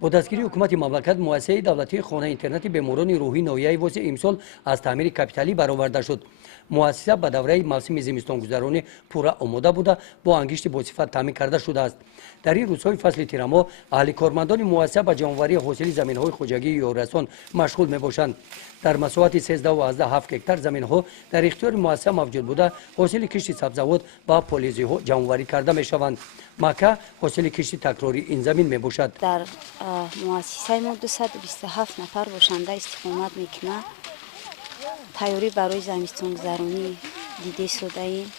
با دستگیری حکومت مملکت مؤسسه دولتی خانه اینترنتی بمورانی روحی نویای واسه امسال از تعمیر کاپیتالی برآورده شد. مؤسسه به دوره موسم زمستونگذارانی پورا омода بوده با انگشت با صفت تامین کرده شده است. در این روزهای فصل تیرما اهل کارمندان مؤسسه به جمع‌آوری حاصل زمین‌های خوجگی یورستان مشغول می‌باشند. در مساحت 13 و 17 هکتار زمین‌ها در اختیار مؤسسه موجود بوده حاصل کشت سبزیجات و پالیزی‌ها جمع‌آوری کرده می‌شوند. مکه حاصل کشت تکراری این زمین می‌باشد. در مؤسسه ما 227 نفر باشنده استقامت میکنه. تیاری برای زمستونگذارانی دیده شده ایم.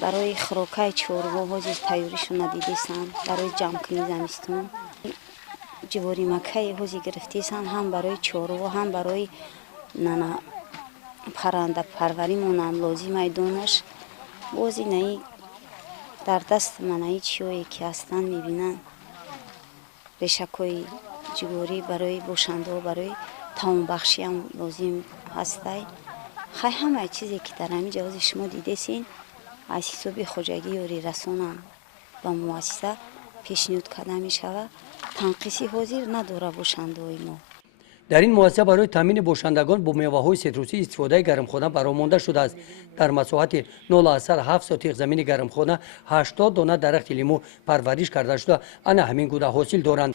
برای خوراکای چهارگاه ها تیاریشون دیده سن. برای جمع کنی زمستون جواری مکه هوزی گرفته سن، هم برای چهارگاه هم برای پرنده پروری مونم لازم دانش. بازی نهی در دست منایی چیایی که هستن میبینن رشکای جواری برای بوشنده و برای تمام بخشی هم لازم هسته. خیلی همه چیزی که در همین جواز شما دیده سین از حساب خوجگی و رسانم و مؤسسه پیشنهاد کرده می شود. تنقیصی حاضر نداره بوشنده های ما. در این مؤسسه برای تامین بوشندگان با میوه‌های سیتروسی استفاده گرمخانه برآمده شده است. در مساحت 0.7 سوتیق زمین گرمخانه 80 دانه درخت لیمو پرورش کرده شده. آنها همین گونه حاصل دارند.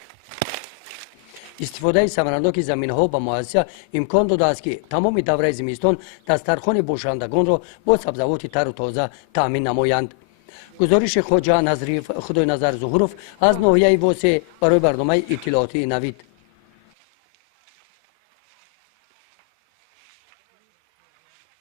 استفاده ثمرناک زمین‌ها به مؤسسه امکان داده است که تمام دوره زمستان دسترخوان بوشندگان را با سبزیجات تر و تازه تامین نمایند. گزارش خواجه نظریف خدای نظر ظهورف از ناحیه واسه برای برنامه اطلاعاتی نوید.